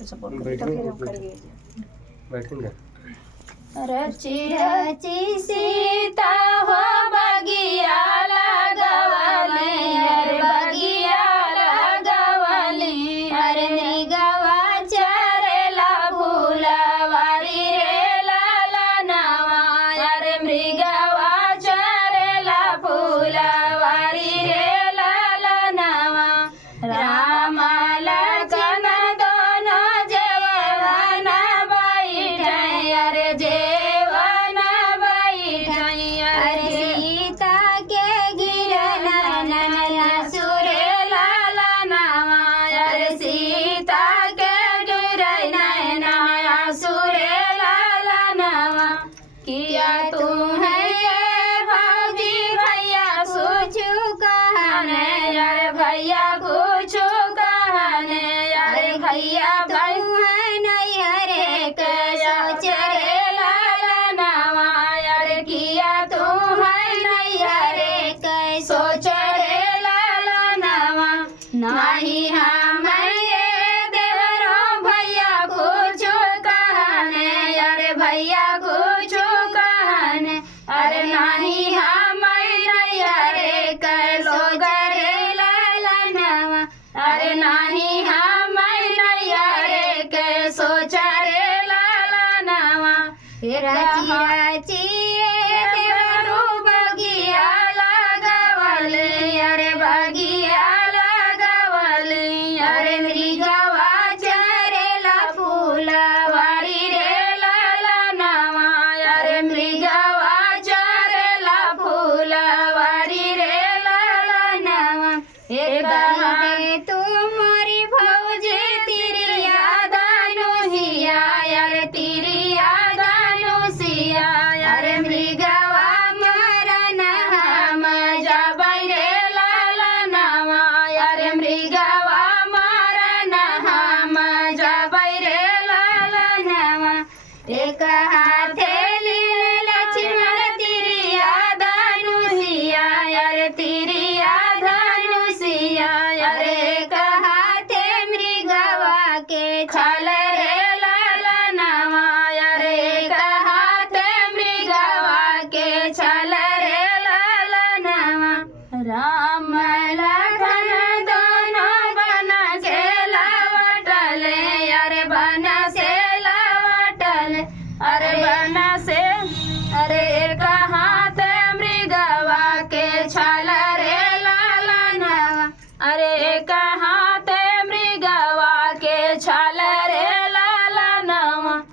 पे support कर तो फिर हम करिए बैठेंगे। रची रची सीता हो बगिया लगवले अरे बगिया लगवले अरे मृगवा चरेला फूलवारी रे लालनवा अरे मृगवा चरेला फूलवारी रे लालनवा राम लखन दोनों जेवन बैठे अरे जेवन बैठे अरे सीता के गिरन नया सुरे लालनवा अरे सीता के गिरन नया सुरे लालनवा किया तू है ये भागी भैया सोचू कहने अरे भैया कुछ कहने अरे भैया भाई है नहीं अरे के सोच रे लालनवा अरे किया तू है नहीं अरे के सोच रे लालनवा नहीं हम ये देवरो भैया कुछ कहने अरे भैया कुछ कहने अरे नहीं हम नहीं अरे के लोग रे लालनवा अरे नहीं हम नहीं अरे के सोच रे लालनवा रची